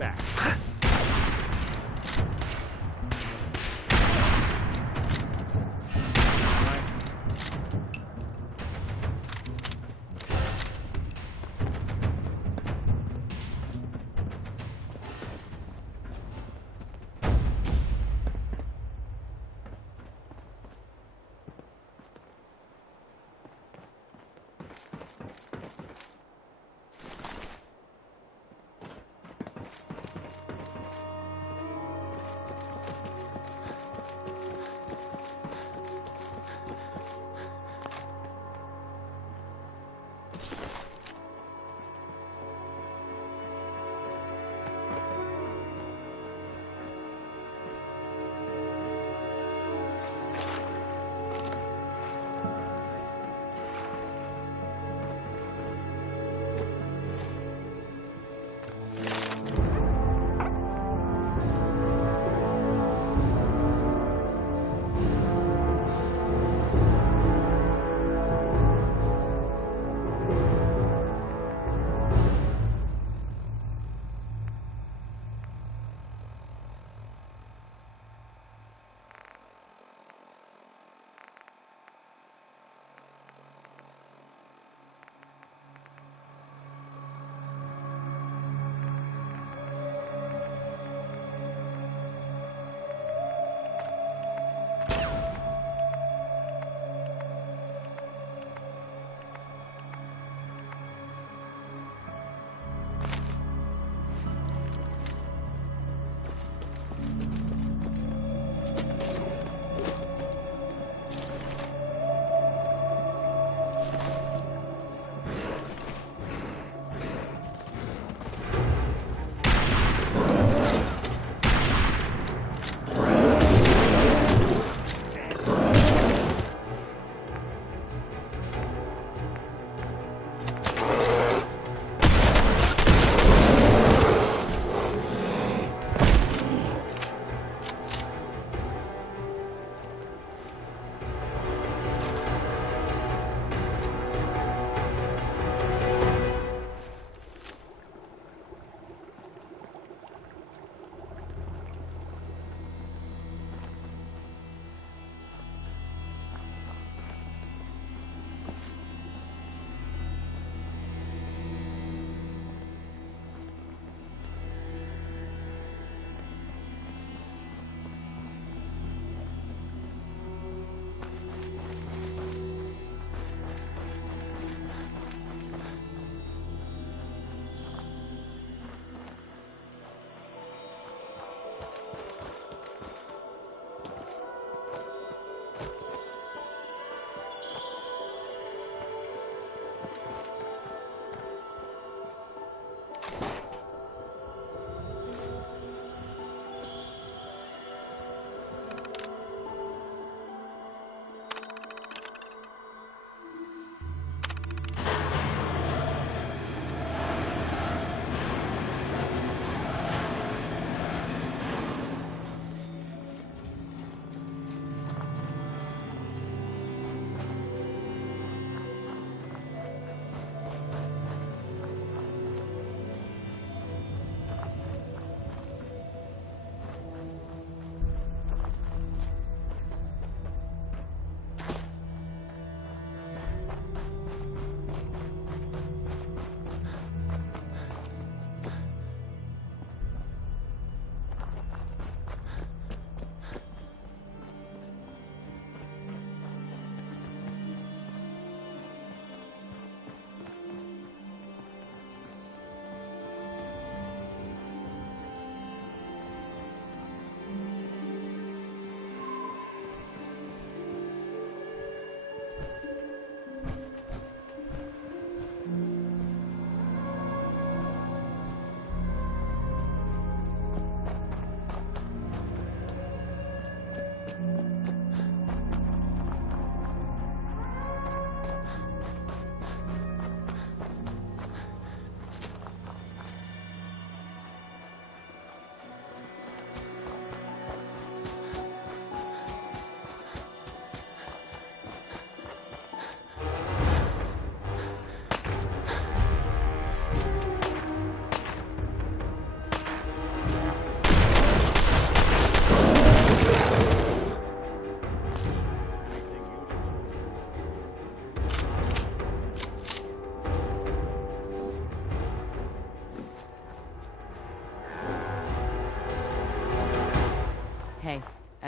back.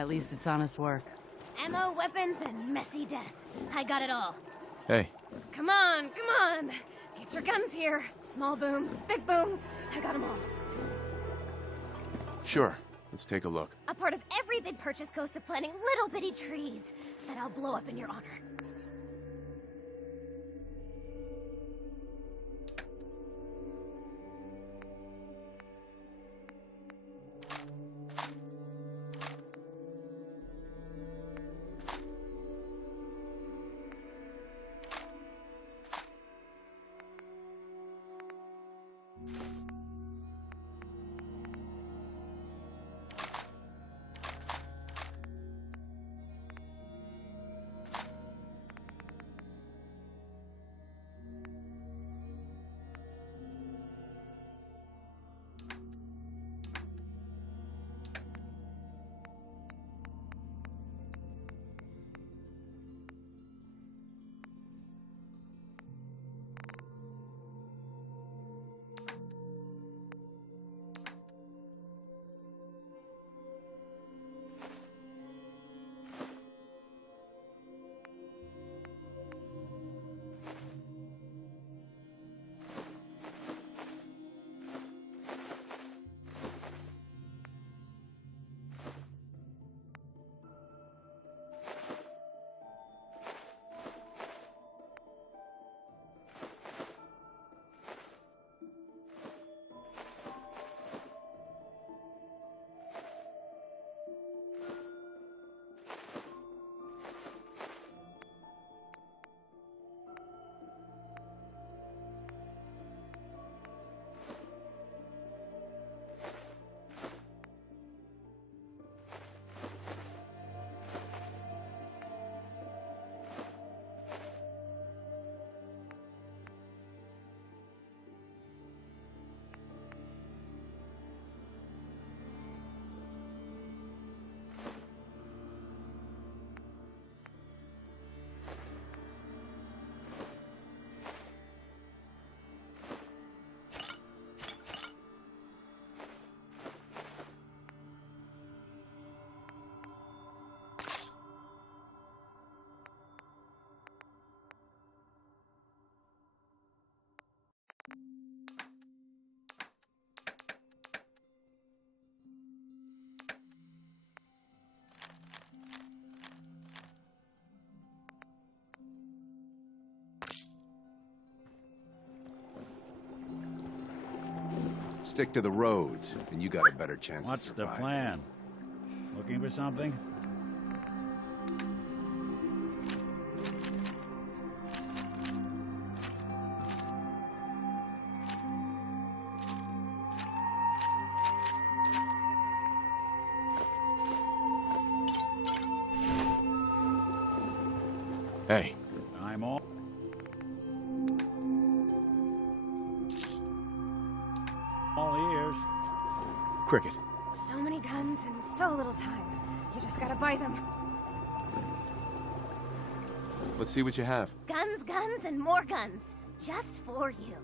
At least it's honest work. Ammo, weapons, and messy death. I got it all. Hey. Come on, come on! Get your guns here. Small booms, big booms. I got them all. Sure. Let's take a look. A part of every big purchase goes to planting little bitty trees that I'll blow up in your honor. Stick to the roads, and you got a better chance What's to the survive. plan? Looking for something? Hey. I'm all ears. Cricket. So many guns and so little time. You just gotta buy them. Let's see what you have. Guns, guns, and more guns. Just for you.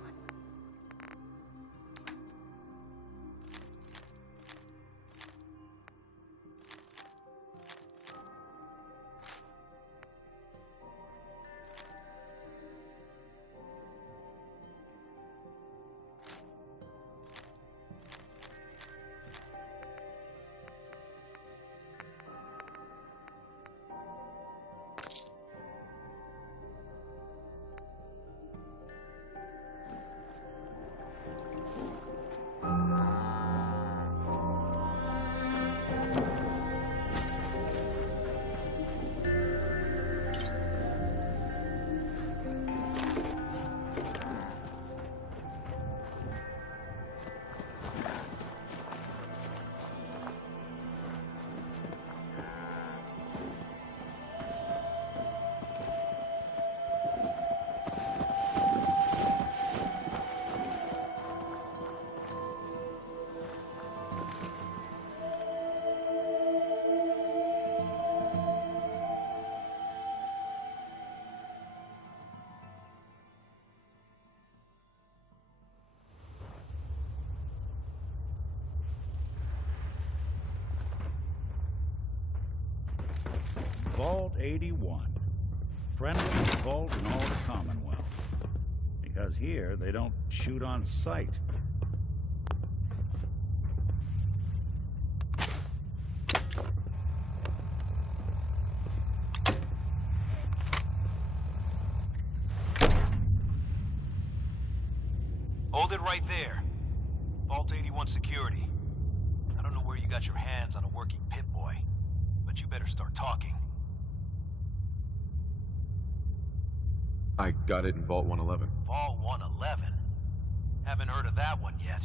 Vault 81. Friendliest vault in all the Commonwealth. Because here, they don't shoot on sight. Hold it right there. Vault 81 security. I don't know where you got your hands on a working Pip-Boy, but you better start talking. I got it in Vault 111. Vault 111? Haven't heard of that one yet.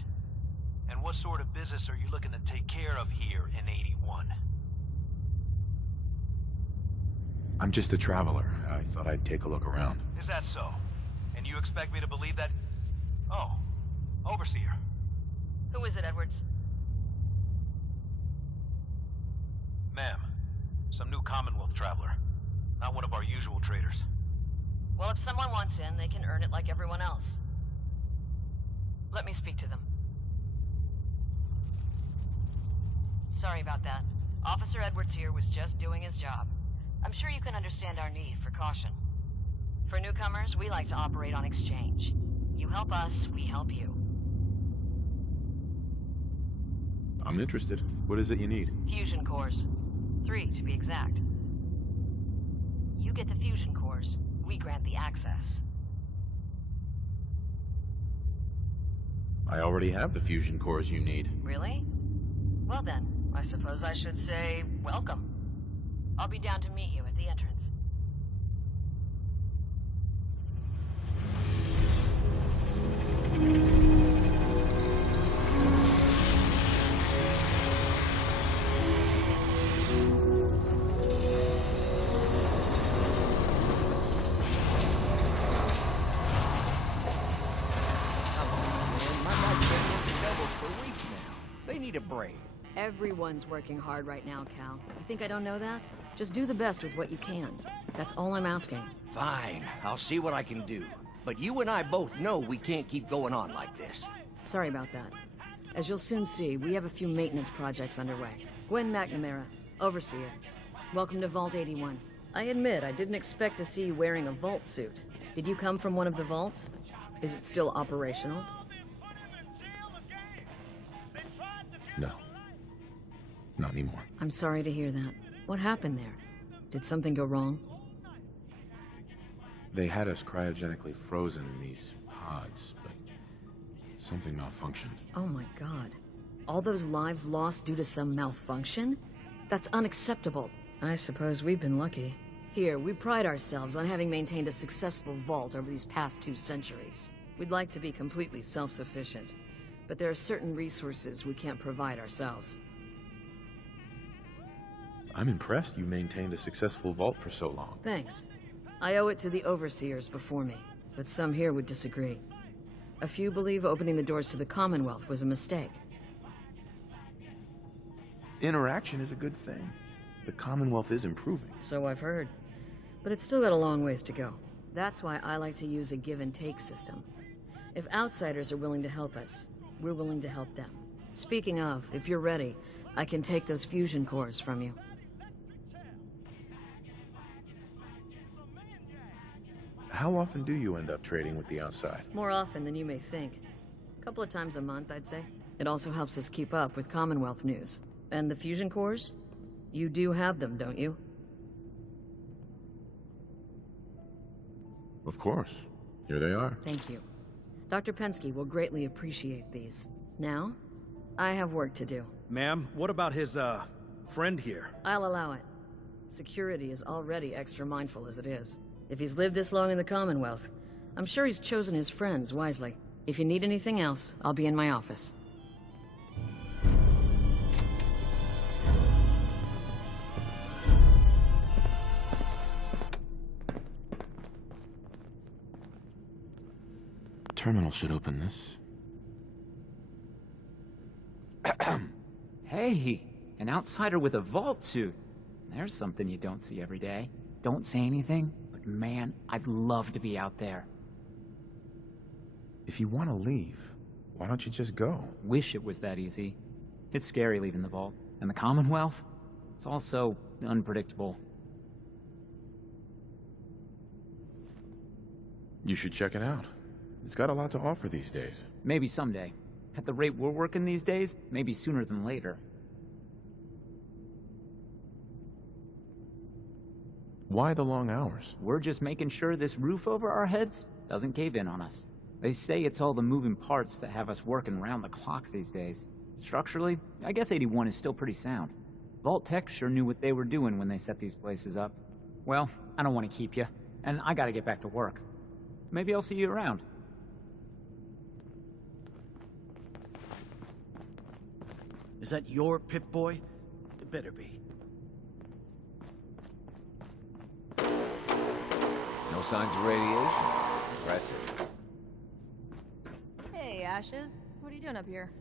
And what sort of business are you looking to take care of here in 81? I'm just a traveler. I thought I'd take a look around. Is that so? And you expect me to believe that? Oh, Overseer. Who is it, Edwards? Ma'am, some new Commonwealth traveler. Not one of our usual traders. Well, if someone wants in, they can earn it like everyone else. Let me speak to them. Sorry about that. Officer Edwards here was just doing his job. I'm sure you can understand our need for caution. For newcomers, we like to operate on exchange. You help us, we help you. I'm interested. What is it you need? Fusion cores. 3, to be exact. You get the fusion cores. We grant the access. I already have the fusion cores you need. Really? Well then, I suppose I should say welcome. I'll be down to meet you at the entrance. They need a break. Everyone's working hard right now, Cal. You think I don't know that? Just do the best with what you can. That's all I'm asking. Fine, I'll see what I can do. But you and I both know we can't keep going on like this. Sorry about that. As you'll soon see, we have a few maintenance projects underway. Gwen McNamara, Overseer. Welcome to Vault 81. I admit, I didn't expect to see you wearing a vault suit. Did you come from one of the vaults? Is it still operational? No. Not anymore. I'm sorry to hear that. What happened there? Did something go wrong? They had us cryogenically frozen in these pods, but something malfunctioned. Oh my god. All those lives lost due to some malfunction? That's unacceptable. I suppose we've been lucky. Here, we pride ourselves on having maintained a successful vault over these past 2 centuries. We'd like to be completely self-sufficient, but there are certain resources we can't provide ourselves. I'm impressed you maintained a successful vault for so long. Thanks. I owe it to the overseers before me, but some here would disagree. A few believe opening the doors to the Commonwealth was a mistake. Interaction is a good thing. The Commonwealth is improving. So I've heard. But it's still got a long ways to go. That's why I like to use a give-and-take system. If outsiders are willing to help us, we're willing to help them. Speaking of, if you're ready, I can take those fusion cores from you. How often do you end up trading with the outside? More often than you may think. A couple of times a month, I'd say. It also helps us keep up with Commonwealth news. And the fusion cores? You do have them, don't you? Of course. Here they are. Thank you. Dr. Pensky will greatly appreciate these. Now, I have work to do. Ma'am, what about his, friend here? I'll allow it. Security is already extra mindful as it is. If he's lived this long in the Commonwealth, I'm sure he's chosen his friends wisely. If you need anything else, I'll be in my office. Terminal should open this. Hey, an outsider with a vault suit. There's something you don't see every day. Don't say anything, but man, I'd love to be out there. If you want to leave, why don't you just go? Wish it was that easy. It's scary leaving the vault. And the Commonwealth? It's also unpredictable. You should check it out. It's got a lot to offer these days. Maybe someday. At the rate we're working these days, maybe sooner than later. Why the long hours? We're just making sure this roof over our heads doesn't cave in on us. They say it's all the moving parts that have us working round the clock these days. Structurally, I guess 81 is still pretty sound. Vault Tech sure knew what they were doing when they set these places up. Well, I don't want to keep you, and I gotta get back to work. Maybe I'll see you around. Is that your Pip-Boy? It better be. No signs of radiation. Impressive. Hey, Ashes. What are you doing up here?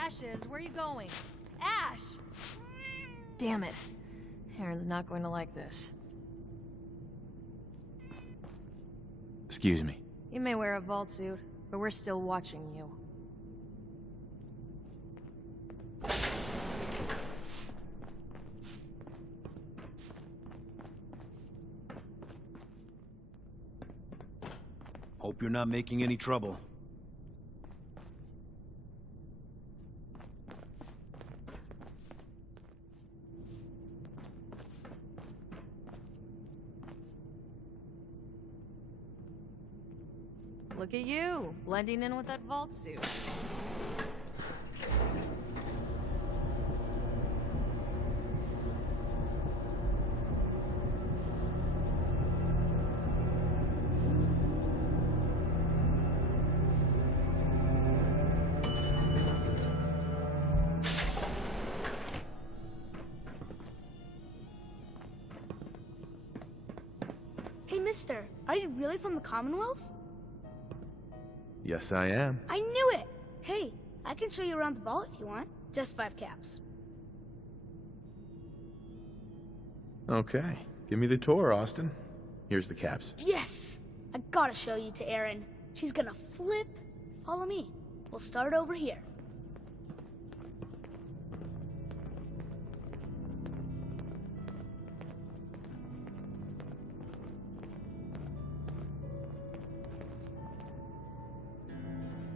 Ashes, where are you going? Ash! Damn it. Aaron's not going to like this. Excuse me. You may wear a vault suit, but we're still watching you. Hope you're not making any trouble. Look at you, blending in with that vault suit. Hey, mister, are you really from the Commonwealth? Yes, I am. I knew it! Hey, I can show you around the vault if you want. Just 5 caps. Okay. Give me the tour, Austin. Here's the caps. Yes! I gotta show you to Erin. She's gonna flip. Follow me. We'll start over here.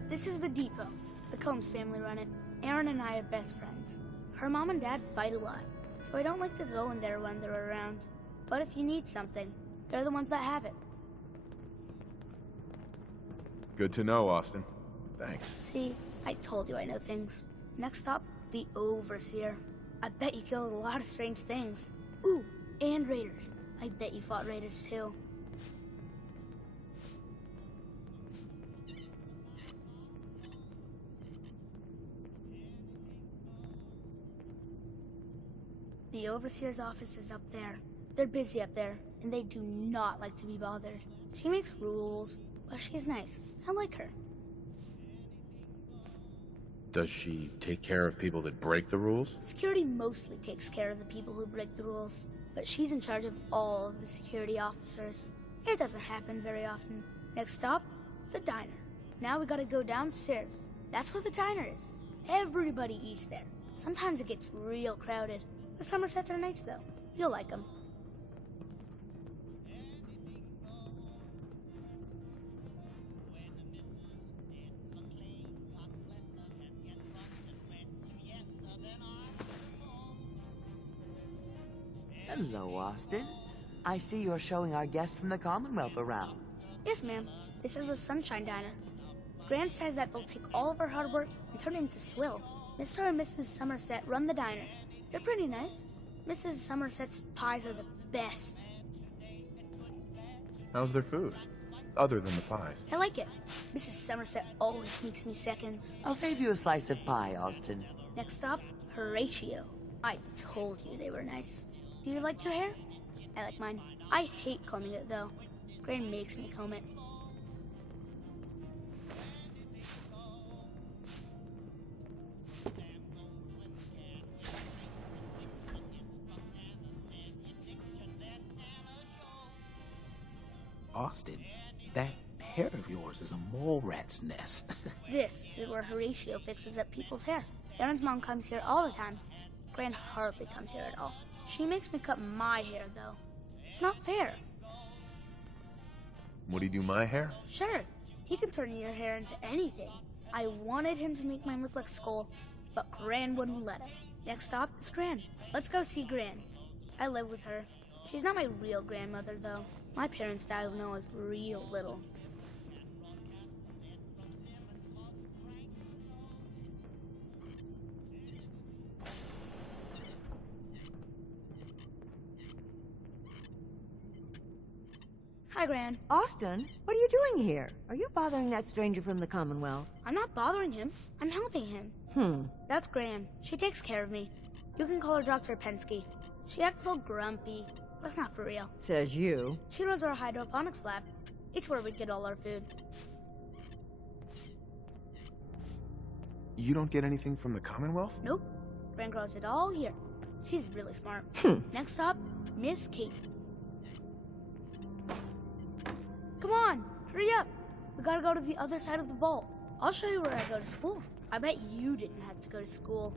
This is the depot. The Combs family run it. Erin and I are best friends. Her mom and dad fight a lot, so I don't like to go in there when they're around. But if you need something, they're the ones that have it. Good to know, Austin. Thanks. See, I told you I know things. Next up, the Overseer. I bet you killed a lot of strange things. Ooh, and raiders. I bet you fought raiders too. The Overseer's office is up there. They're busy up there, and they do not like to be bothered. She makes rules, but she's nice. I like her. Does she take care of people that break the rules? Security mostly takes care of the people who break the rules, but she's in charge of all of the security officers. It doesn't happen very often. Next stop, the diner. Now we gotta go downstairs. That's where the diner is. Everybody eats there. Sometimes it gets real crowded. The Somersets are nice though. You'll like them. Hello, Austin. I see you're showing our guest from the Commonwealth around. Yes, ma'am. This is the Sunshine Diner. Grant says that they'll take all of our hard work and turn it into swill. Mr. and Mrs. Somerset run the diner. They're pretty nice. Mrs. Somerset's pies are the best. How's their food? Other than the pies. I like it. Mrs. Somerset always sneaks me seconds. I'll save you a slice of pie, Austin. Next stop, Horatio. I told you they were nice. Do you like your hair? I like mine. I hate combing it, though. Gran makes me comb it. Austin, that hair of yours is a mole rat's nest. This is where Horatio fixes up people's hair. Aaron's mom comes here all the time. Gran hardly comes here at all. She makes me cut my hair, though. It's not fair. Would he do my hair? Sure, he can turn your hair into anything. I wanted him to make mine look like Skull, but Gran wouldn't let him. Next stop is Gran. Let's go see Gran. I live with her. She's not my real grandmother, though. My parents died when I was real little. Hi, Gran. Austin, what are you doing here? Are you bothering that stranger from the Commonwealth? I'm not bothering him. I'm helping him. That's Gran. She takes care of me. You can call her Dr. Pensky. She acts all grumpy. That's not for real. Says you. She runs our hydroponics lab. It's where we get all our food. You don't get anything from the Commonwealth? Nope. Gran grows it all here. She's really smart. Next stop, Miss Katie. Come on, hurry up. We gotta go to the other side of the vault. I'll show you where I go to school. I bet you didn't have to go to school.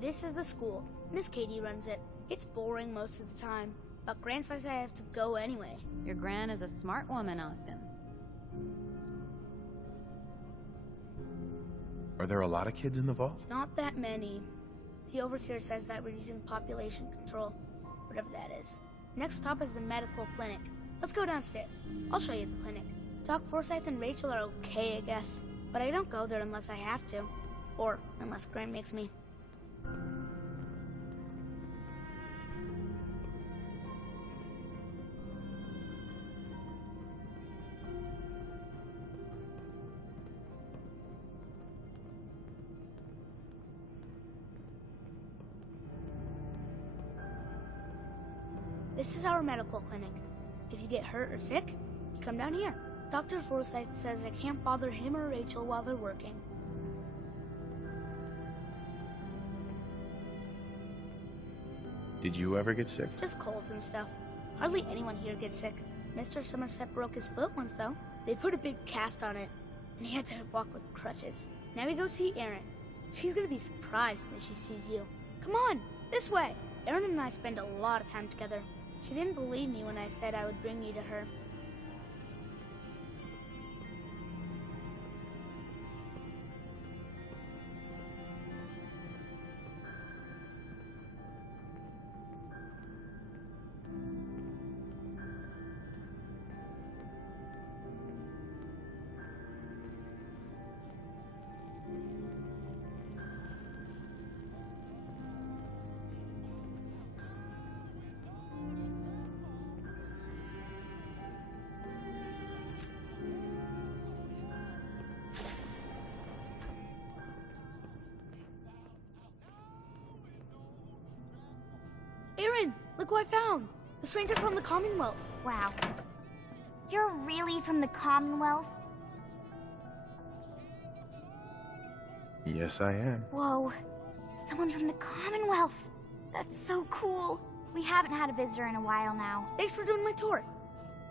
This is the school. Miss Katie runs it. It's boring most of the time, but Gran says I have to go anyway. Your Gran is a smart woman, Austin. Are there a lot of kids in the vault? Not that many. The overseer says that we're using population control, whatever that is. Next stop is the medical clinic. Let's go downstairs. I'll show you the clinic. Doc Forsyth and Rachel are okay, I guess, but I don't go there unless I have to, or unless Gran makes me. This is our medical clinic. If you get hurt or sick, you come down here. Dr. Forsyth says I can't bother him or Rachel while they're working. Did you ever get sick? Just colds and stuff. Hardly anyone here gets sick. Mr. Somerset broke his foot once, though. They put a big cast on it, and he had to walk with crutches. Now we go see Erin. She's gonna be surprised when she sees you. Come on, this way. Erin and I spend a lot of time together. She didn't believe me when I said I would bring you to her. Erin, look who I found! The stranger from the Commonwealth. Wow. You're really from the Commonwealth? Yes, I am. Whoa. Someone from the Commonwealth. That's so cool. We haven't had a visitor in a while now. Thanks for doing my tour.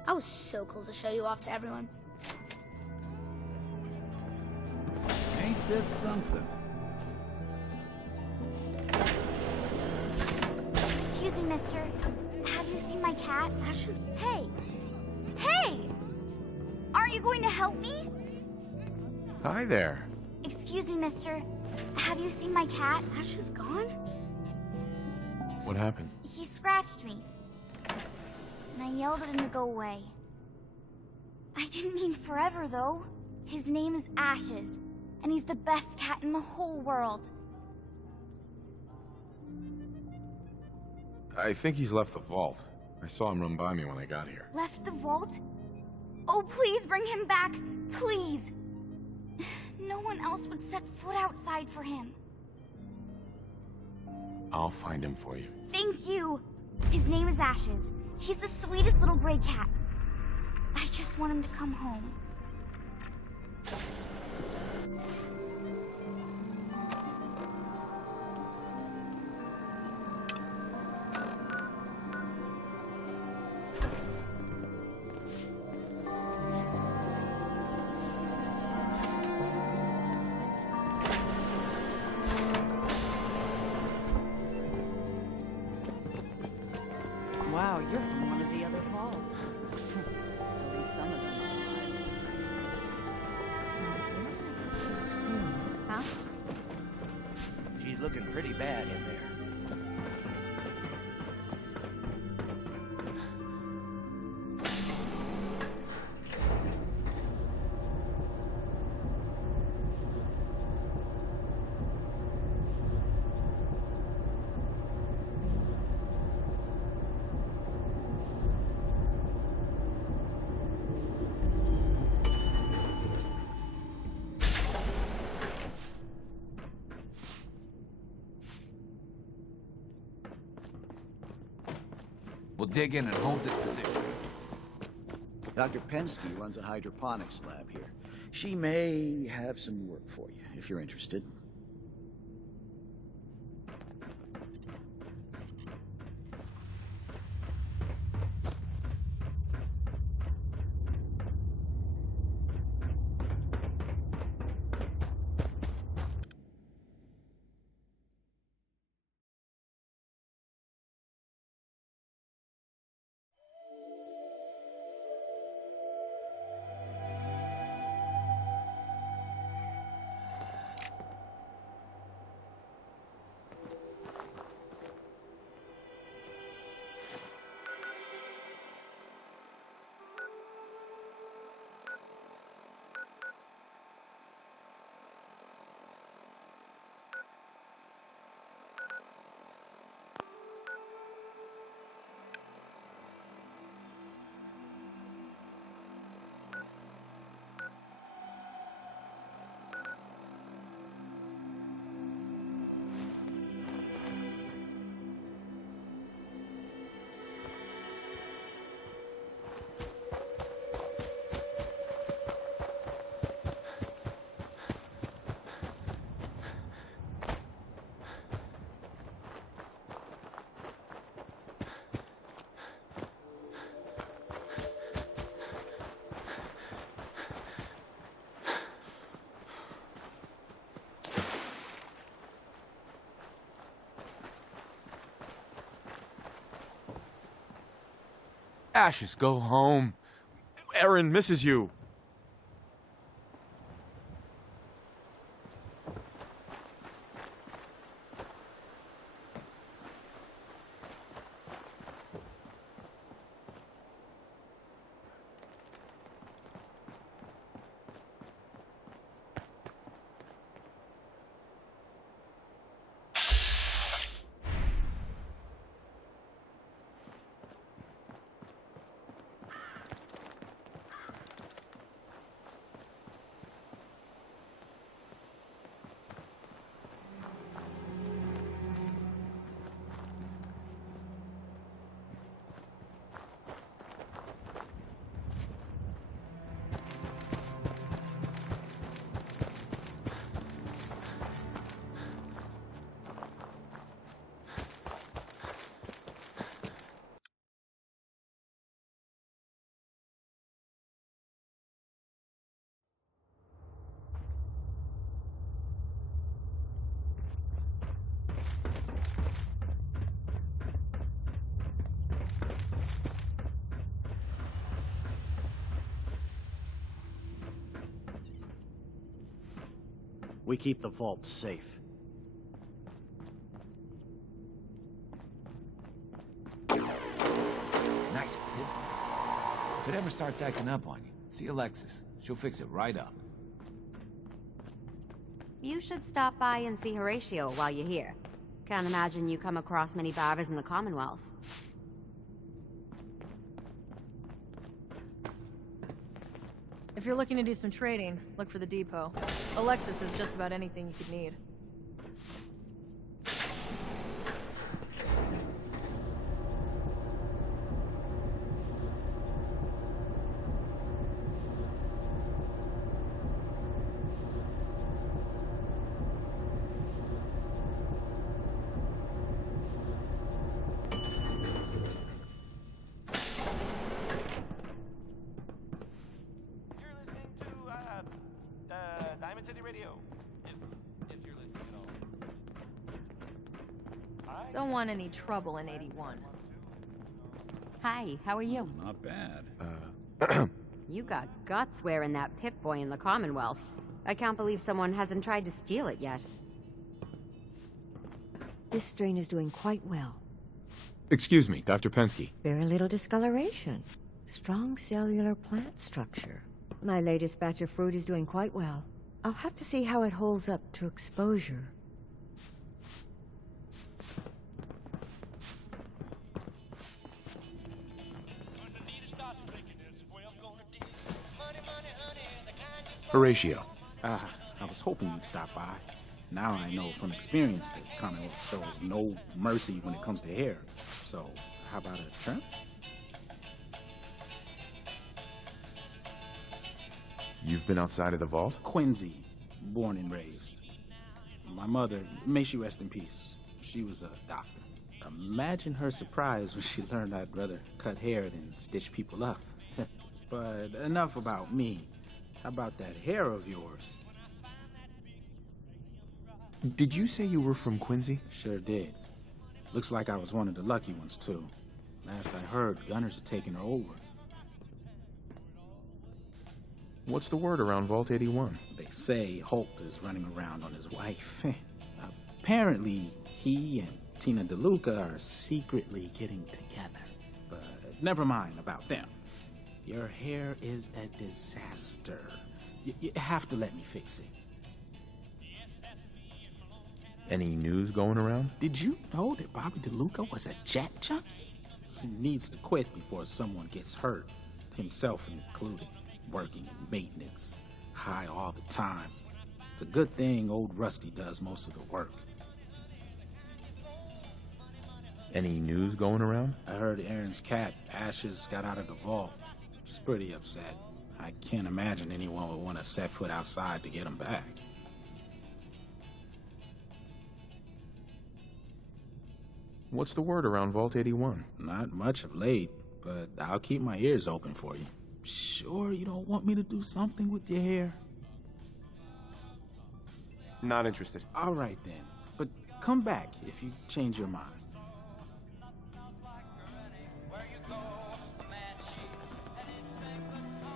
I was so cool to show you off to everyone. Ain't this something? Excuse me, mister. Have you seen my cat? Ashes? Hey! Hey! Aren't you going to help me? Hi there. Excuse me, mister. Have you seen my cat? Ash is gone? What happened? He scratched me. And I yelled at him to go away. I didn't mean forever, though. His name is Ashes, and he's the best cat in the whole world. I think he's left the vault. I saw him run by me when I got here. Left the vault? Oh, please bring him back. Please. No one else would set foot outside for him. I'll find him for you. Thank you. His name is Ashes. He's the sweetest little gray cat. I just want him to come home. looking pretty bad in there. We'll dig in and hold this position. Dr. Pensky runs a hydroponics lab here. She may have some work for you, if you're interested. Ashes, go home. Erin misses you. We keep the vault safe. Nice pit. If it ever starts acting up on you, see Alexis. She'll fix it right up. You should stop by and see Horatio while you're here. Can't imagine you come across many barbers in the Commonwealth. If you're looking to do some trading, look for the depot. Alexis has just about anything you could need. Don't want any trouble in 81. Hi, how are you? Not bad. You got guts wearing that Pip-Boy in the Commonwealth. I can't believe someone hasn't tried to steal it yet. This strain is doing quite well. Excuse me, Dr. Pensky. Very little discoloration. Strong cellular plant structure. My latest batch of fruit is doing quite well. I'll have to see how it holds up to exposure. Horatio. I was hoping you'd stop by. Now I know from experience that Commonwealth shows no mercy when it comes to hair. So, how about a trim? You've been outside of the vault? Quincy, born and raised. My mother, may she rest in peace, she was a doctor. Imagine her surprise when she learned I'd rather cut hair than stitch people up. But enough about me. How about that hair of yours? Did you say you were from Quincy? Sure did. Looks like I was one of the lucky ones, too. Last I heard, gunners had taken her over. What's the word around Vault 81? They say Holt is running around on his wife. Apparently, he and Tina DeLuca are secretly getting together. But never mind about them. Your hair is a disaster. You have to let me fix it. Any news going around? Did you know that Bobby DeLuca was a jet junkie? He needs to quit before someone gets hurt, himself included, working in maintenance, high all the time. It's a good thing old Rusty does most of the work. Any news going around? I heard Aaron's cat, Ashes, got out of the vault. She's pretty upset. I can't imagine anyone would want to set foot outside to get him back. What's the word around Vault 81? Not much of late, but I'll keep my ears open for you. Sure you don't want me to do something with your hair? Not interested. All right then, but come back if you change your mind.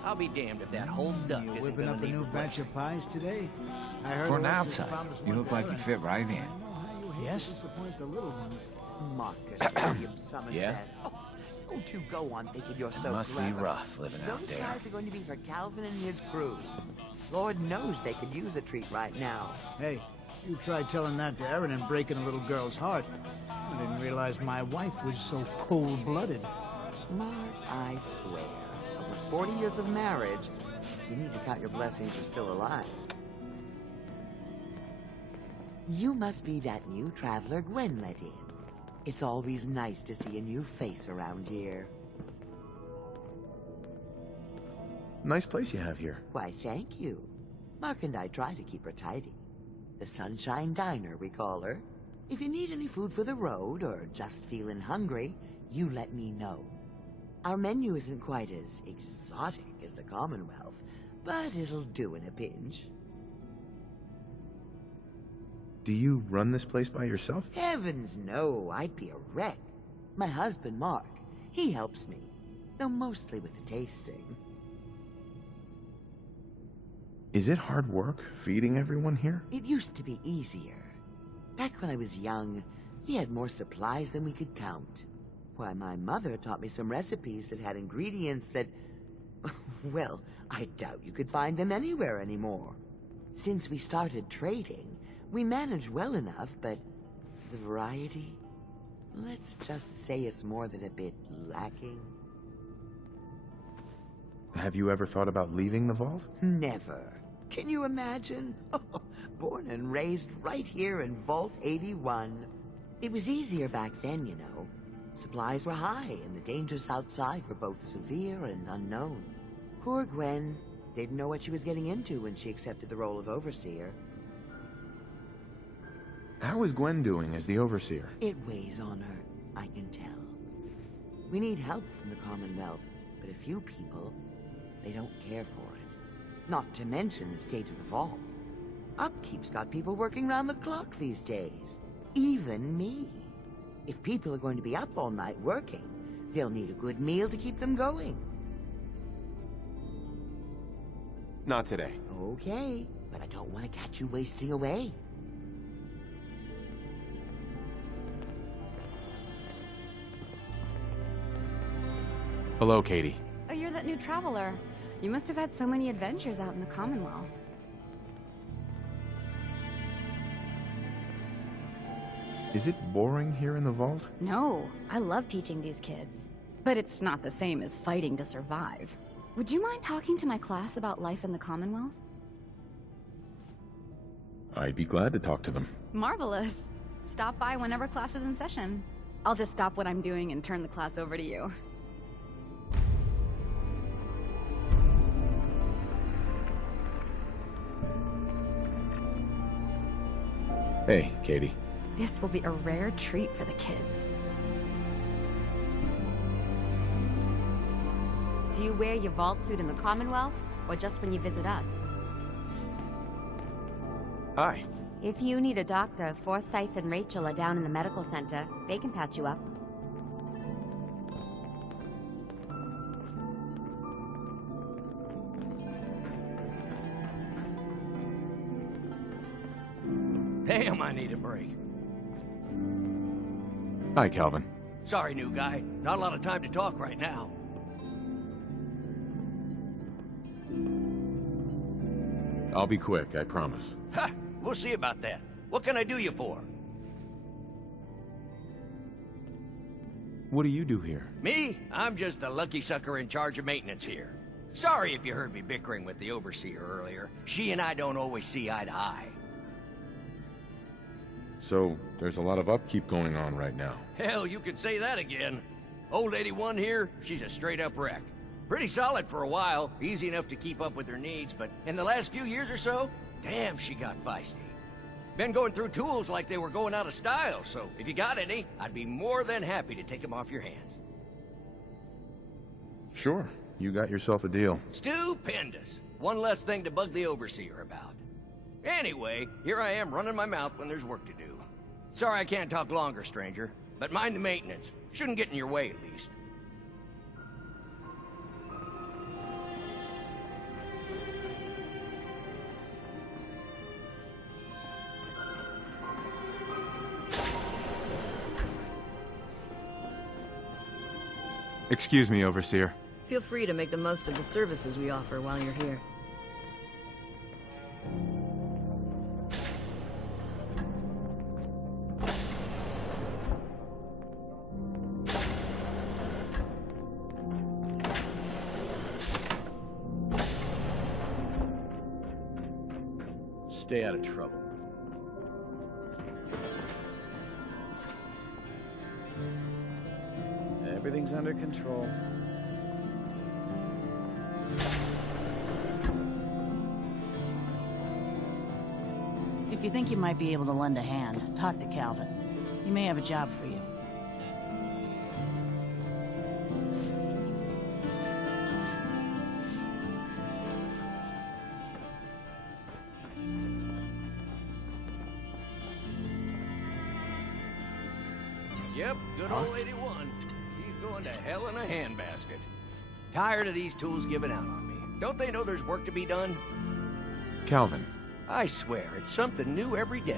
I'll be damned if that whole duck You're isn't whipping gonna up a need new replacing. batch of pies today? I heard For an Alexis outside, promised you one look to like you Aaron. fit right in. Yes? Disappoint the little ones. Marcus William Somerset. Yeah? Oh, don't you go on thinking you're It so must be clever. rough living out Those there. guys are going to be for Calvin and his crew. Lord knows they could use a treat right now. Hey, you tried telling that to Aaron and breaking a little girl's heart. I didn't realize my wife was so cold-blooded. Mark, I swear, over 40 years of marriage, you need to count your blessings you're still alive. You must be that new traveler Gwen let in. It's always nice to see a new face around here. Nice place you have here. Why, thank you. Mark and I try to keep her tidy. The Sunshine Diner, we call her. If you need any food for the road or just feeling hungry, you let me know. Our menu isn't quite as exotic as the Commonwealth, but it'll do in a pinch. Do you run this place by yourself? Heavens no, I'd be a wreck. My husband, Mark, he helps me, though mostly with the tasting. Is it hard work feeding everyone here? It used to be easier. Back when I was young, we had more supplies than we could count. Why, my mother taught me some recipes that had ingredients that... well, I doubt you could find them anywhere anymore. Since we started trading, we managed well enough, but the variety... let's just say it's more than a bit lacking. Have you ever thought about leaving the vault? Never. Can you imagine? Born and raised right here in Vault 81. It was easier back then, you know. Supplies were high, and the dangers outside were both severe and unknown. Poor Gwen didn't know what she was getting into when she accepted the role of overseer. How is Gwen doing as the overseer? It weighs on her, I can tell. We need help from the Commonwealth, but a few people, they don't care for it. Not to mention the state of the vault. Upkeep's got people working round the clock these days. Even me. If people are going to be up all night working, they'll need a good meal to keep them going. Not today. Okay, but I don't want to catch you wasting away. Hello, Katie. Oh, you're that new traveler. You must have had so many adventures out in the Commonwealth. Is it boring here in the vault? No, I love teaching these kids. But it's not the same as fighting to survive. Would you mind talking to my class about life in the Commonwealth? I'd be glad to talk to them. Marvelous. Stop by whenever class is in session. I'll just stop what I'm doing and turn the class over to you. Hey, Katie. This will be a rare treat for the kids. Do you wear your vault suit in the Commonwealth, or just when you visit us? Hi. If you need a doctor, Forsyth and Rachel are down in the medical center. They can patch you up. Damn, I need a break. Hi, Calvin. Sorry, new guy. Not a lot of time to talk right now. I'll be quick, I promise. Ha! We'll see about that. What can I do you for? What do you do here? Me? I'm just the lucky sucker in charge of maintenance here. Sorry if you heard me bickering with the overseer earlier. She and I don't always see eye to eye. So, there's a lot of upkeep going on right now. Hell, you could say that again. Old 81 here, she's a straight-up wreck. Pretty solid for a while, easy enough to keep up with her needs, but in the last few years or so, damn, she got feisty. Been going through tools like they were going out of style, so if you got any, I'd be more than happy to take them off your hands. Sure, you got yourself a deal. Stupendous. One less thing to bug the overseer about. Anyway, here I am running my mouth when there's work to do. Sorry I can't talk longer, stranger, but mind the maintenance. Shouldn't get in your way, at least. Excuse me, Overseer. Feel free to make the most of the services we offer while you're here. Stay out of trouble. Everything's under control. If you think you might be able to lend a hand, talk to Calvin. He may have a job for you. Yep, good old 81. She's going to hell in a handbasket. Tired of these tools giving out on me. Don't they know there's work to be done? Calvin. I swear, it's something new every day.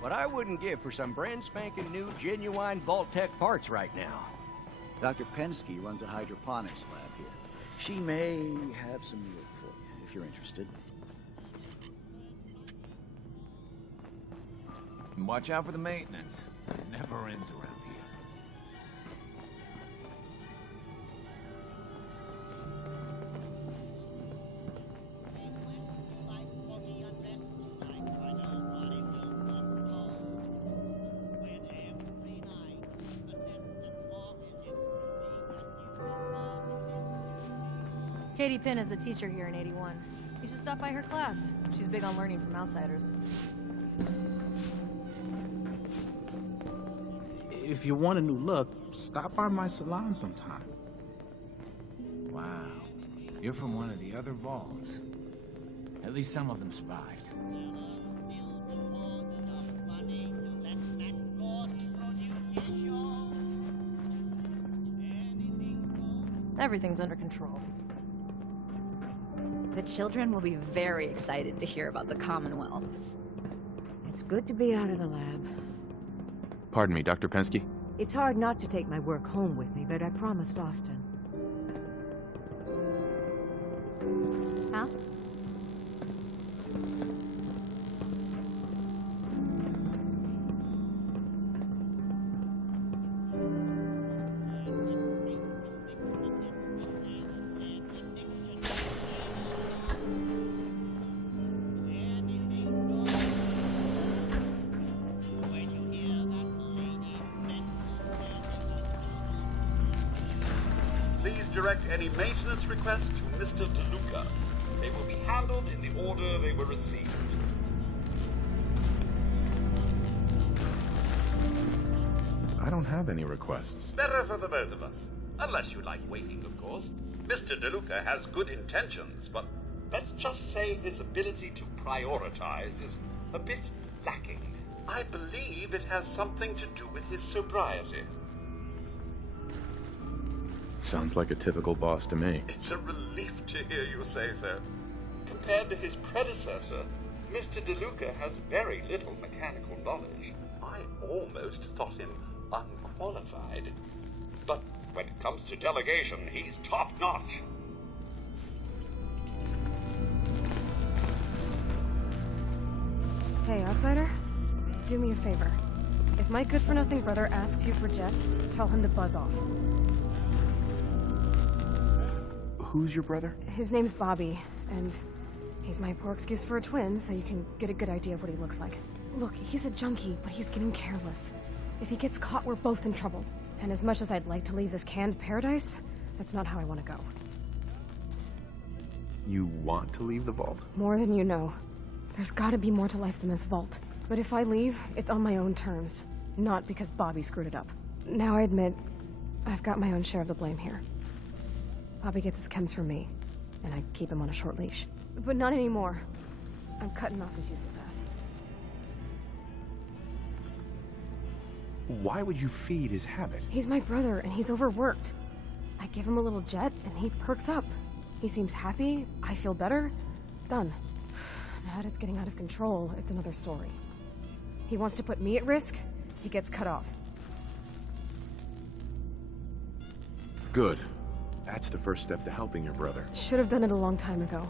What I wouldn't give for some brand spanking new, genuine Vault-Tec parts right now. Dr. Penske runs a hydroponics lab here. She may have some work for you, if you're interested. And watch out for the maintenance. It never ends around here. Katie Pinn is the teacher here in 81. You should stop by her class. She's big on learning from outsiders. If you want a new look, stop by my salon sometime. Wow. You're from one of the other vaults. At least some of them survived. Everything's under control. The children will be very excited to hear about the Commonwealth. It's good to be out of the lab. Pardon me, Dr. Penske. It's hard not to take my work home with me, but I promised Austin. Huh? Please direct any maintenance requests to Mr. DeLuca. They will be handled in the order they were received. I don't have any requests. Better for the both of us. Unless you like waiting, of course. Mr. DeLuca has good intentions, but let's just say his ability to prioritize is a bit lacking. I believe it has something to do with his sobriety. Sounds like a typical boss to me. It's a relief to hear you say so. Compared to his predecessor, Mr. DeLuca has very little mechanical knowledge. I almost thought him unqualified. But when it comes to delegation, he's top-notch. Hey, outsider. Do me a favor. If my good-for-nothing brother asks you for Jet, tell him to buzz off. Who's your brother? His name's Bobby, and he's my poor excuse for a twin, so you can get a good idea of what he looks like. Look, he's a junkie, but he's getting careless. If he gets caught, we're both in trouble. And as much as I'd like to leave this canned paradise, that's not how I want to go. You want to leave the vault? More than you know. There's gotta be more to life than this vault. But if I leave, it's on my own terms, not because Bobby screwed it up. Now I admit, I've got my own share of the blame here. Bobby gets his chems from me, and I keep him on a short leash. But not anymore. I'm cutting off his useless ass. Why would you feed his habit? He's my brother, and he's overworked. I give him a little Jet, and he perks up. He seems happy, I feel better. Done. Now that it's getting out of control, it's another story. He wants to put me at risk, he gets cut off. Good. That's the first step to helping your brother. Should have done it a long time ago.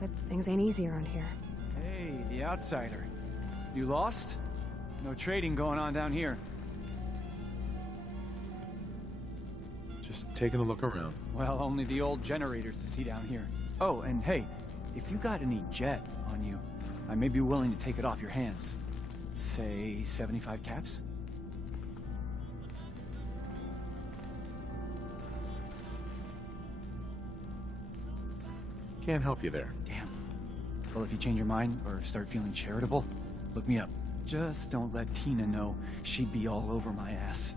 But things ain't easy around here. Hey, the outsider. You lost? No trading going on down here. Just taking a look around. Well, only the old generators to see down here. Oh, and hey, if you got any Jet on you, I may be willing to take it off your hands. Say 75 caps? Can't help you there. Damn. Well, if you change your mind or start feeling charitable, look me up. Just don't let Tina know. She'd be all over my ass.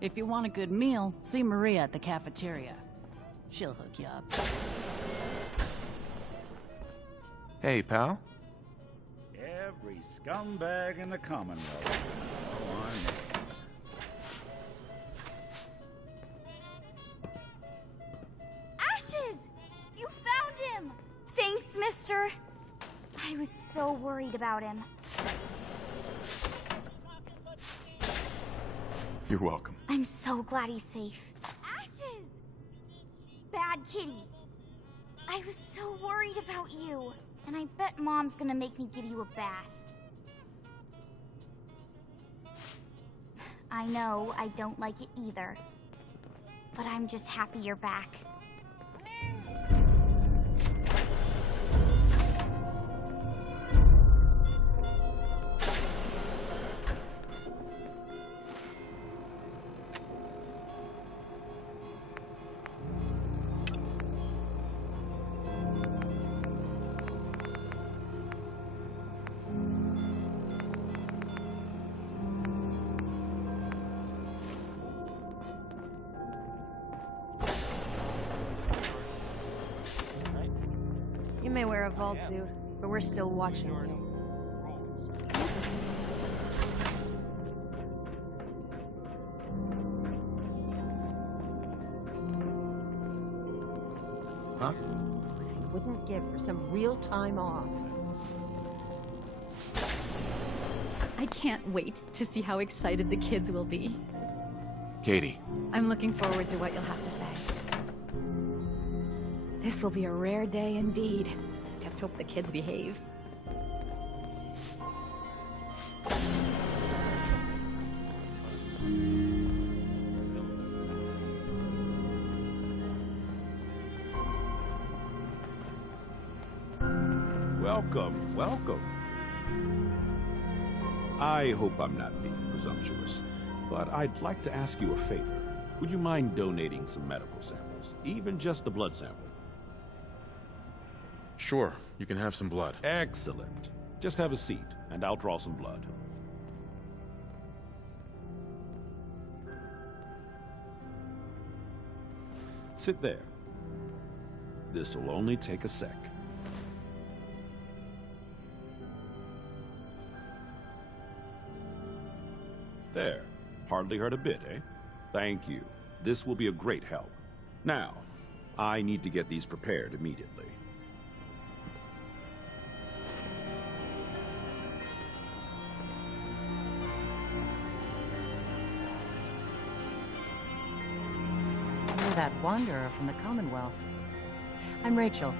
If you want a good meal, see Maria at the cafeteria. She'll hook you up. Hey, pal. Every scumbag in the Commonwealth. All our names. Ashes! You found him! Thanks, mister. I was so worried about him. You're welcome. I'm so glad he's safe. Ashes! Bad kitty. I was so worried about you. And I bet Mom's gonna make me give you a bath. I know, I don't like it either. But I'm just happy you're back. may wear a vault suit, but we're still watching you. Huh? I wouldn't give for some real time off. I can't wait to see how excited the kids will be. Katie. I'm looking forward to what you'll have to say. This will be a rare day indeed. Just hope the kids behave. Welcome, welcome. I hope I'm not being presumptuous, but I'd like to ask you a favor. Would you mind donating some medical samples? Even just a blood sample? Sure, you can have some blood. Excellent. Just have a seat, and I'll draw some blood. Sit there. This'll only take a sec. There. Hardly hurt a bit, eh? Thank you. This will be a great help. Now, I need to get these prepared immediately. You're that wanderer from the Commonwealth. I'm Rachel.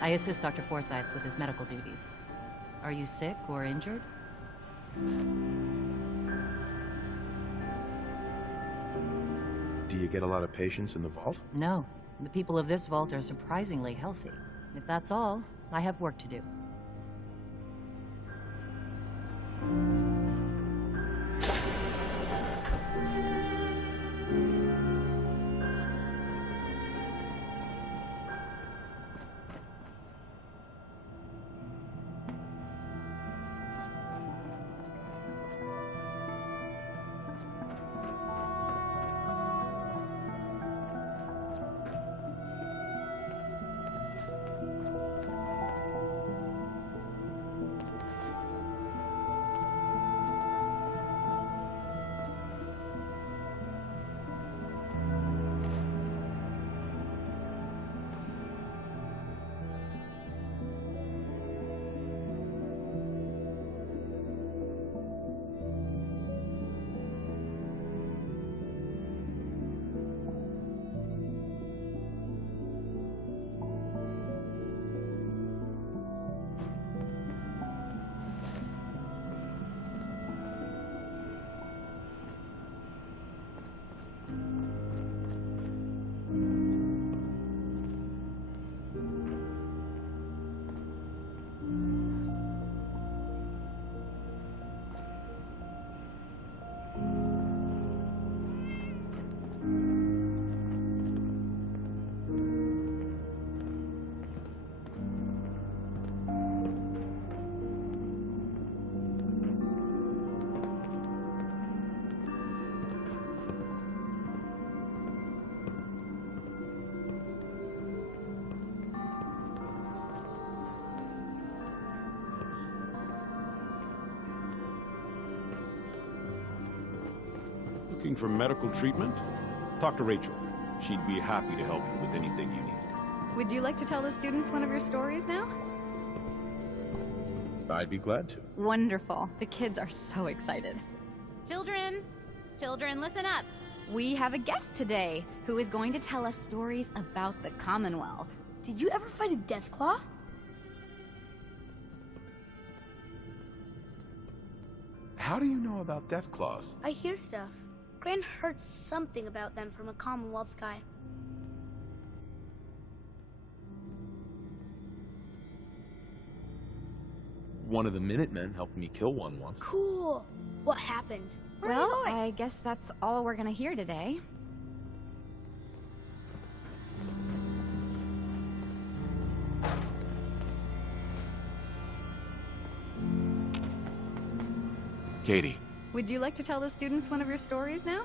I assist Dr. Forsyth with his medical duties. Are you sick or injured? Do you get a lot of patients in the vault? No. The people of this vault are surprisingly healthy. If that's all, I have work to do. Looking for medical treatment? Talk to Rachel. She'd be happy to help you with anything you need. Would you like to tell the students one of your stories now? I'd be glad to. Wonderful. The kids are so excited. Children! Children, listen up! We have a guest today who is going to tell us stories about the Commonwealth. Did you ever fight a Deathclaw? How do you know about Deathclaws? I hear stuff. Gran heard something about them from a Commonwealth guy. One of the Minutemen helped me kill one once. Cool. What happened? Well, I guess that's all we're gonna hear today. Katie. Would you like to tell the students one of your stories now?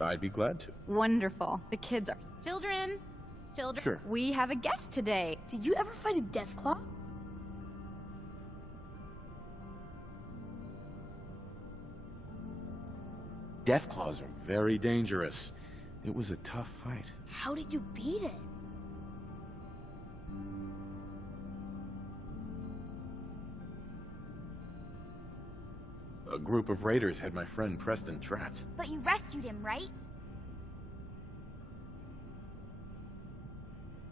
I'd be glad to. Wonderful. The kids are... Children! Children, Sure. we have a guest today. Did you ever fight a Deathclaw? Deathclaws are very dangerous. It was a tough fight. How did you beat it? A group of raiders had my friend Preston trapped. But you rescued him, right?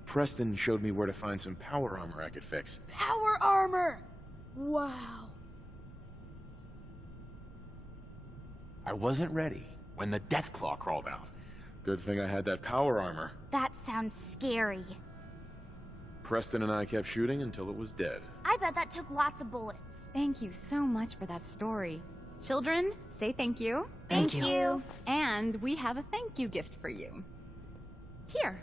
Preston showed me where to find some power armor I could fix. Power armor! Wow. I wasn't ready when the Deathclaw crawled out. Good thing I had that power armor. That sounds scary. Preston and I kept shooting until it was dead. I bet that took lots of bullets. Thank you so much for that story. Children, say thank you. Thank you. And we have a thank you gift for you. Here.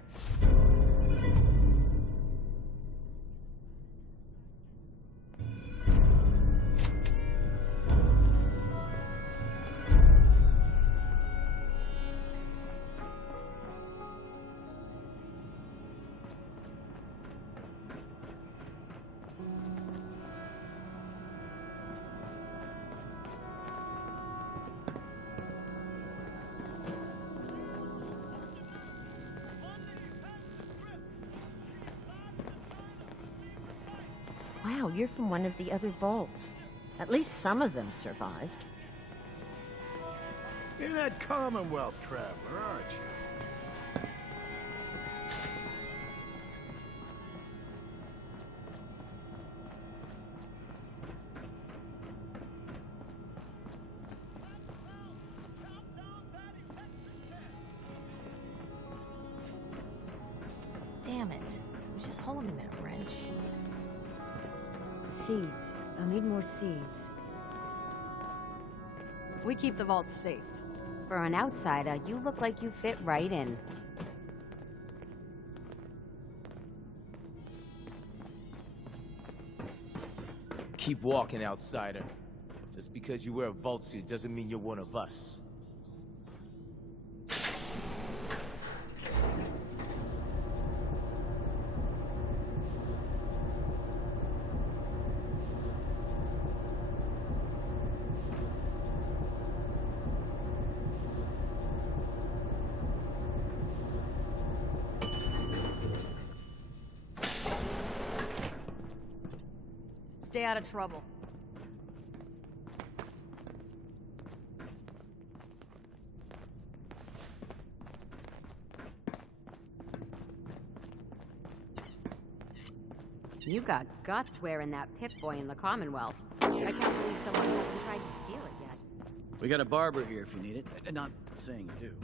Wow, you're from one of the other vaults. At least some of them survived. You're that Commonwealth traveler, aren't you? Damn it. I was just holding that wrench. Seeds. I'll need more seeds. We keep the vaults safe. For an outsider, you look like you fit right in. Keep walking, outsider. Just because you wear a vault suit doesn't mean you're one of us. Stay out of trouble. You got guts wearing that Pip-Boy in the Commonwealth. I can't believe someone hasn't tried to steal it yet. We got a barber here if you need it. Not saying you do.